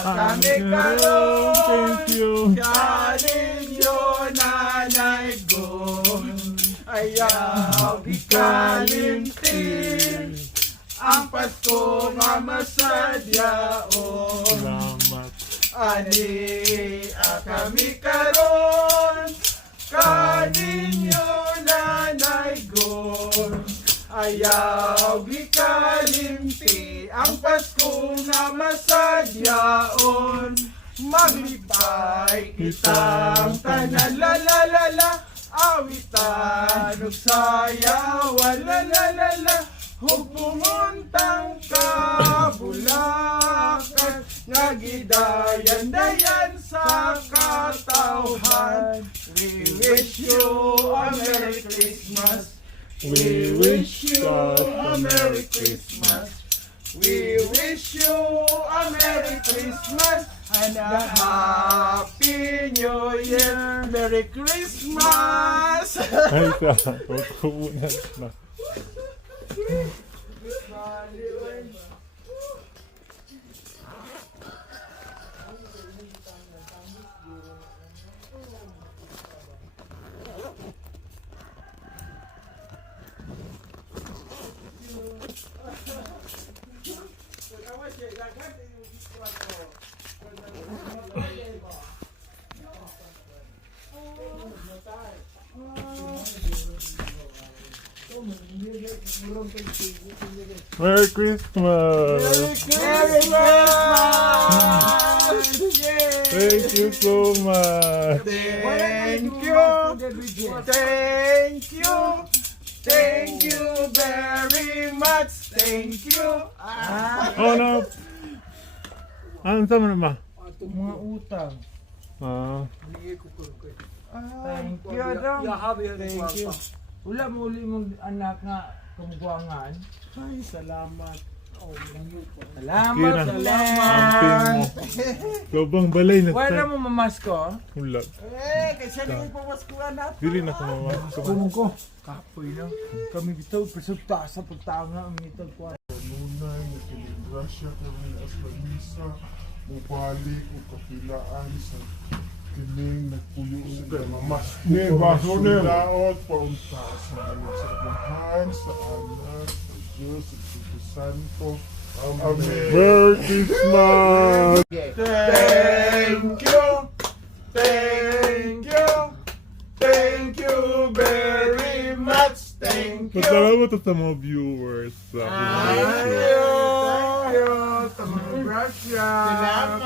kami karon. Thank you. Kaninyo nanay ko. Ayaw ikalimtin ang Pasko nga masadyaon. Salamat. Ani kami karon kaninyo nanay gon. Ayaw ikalimti ang Pasko nga masadyaon. Maglipay kitang tanan la la la la. Awitan ug sayawan la la la la. Hug pumuntang kabulakan nga gidayan-dayan sa katawhan. We wish you a Merry Christmas. We wish you a Merry Christmas. We wish you a Merry Christmas and a Happy New Year. Merry Christmas! Ay, ka. Kukunan na. Merry Christmas! Merry Christmas! Thank you so much! Thank you! Thank you! Thank you very much! Thank you! Oh no! Ano sa mo naman? Mga utang. Ah, Thank you, Adam. Thank you. Wala mo uli mong anak nga kamuguangan. Ay, salamat. Salamat, amping salamat. mo. Lobang balay na Wala mo mamasko. Hula. Kaysa na yung pamaskuhan natin. Dili na ko mama. Kuno ko. Kapoy na. Kami dito, presupta sa pagtanga ang ito ko. Lunay, nakilig-grasya kami as lamisa, mubalik o kapilaan sa kining nagpuyo sa mamas. Ne, baso ne. Laot, paunta sa mga sabahan, sa anak, sa Diyos, sa Espiritu Santo. Amen. Merry Christmas! Thank you! Thank you! Thank you very much! Thank you! Salamat sa mga viewers sa Thank you! Salamat!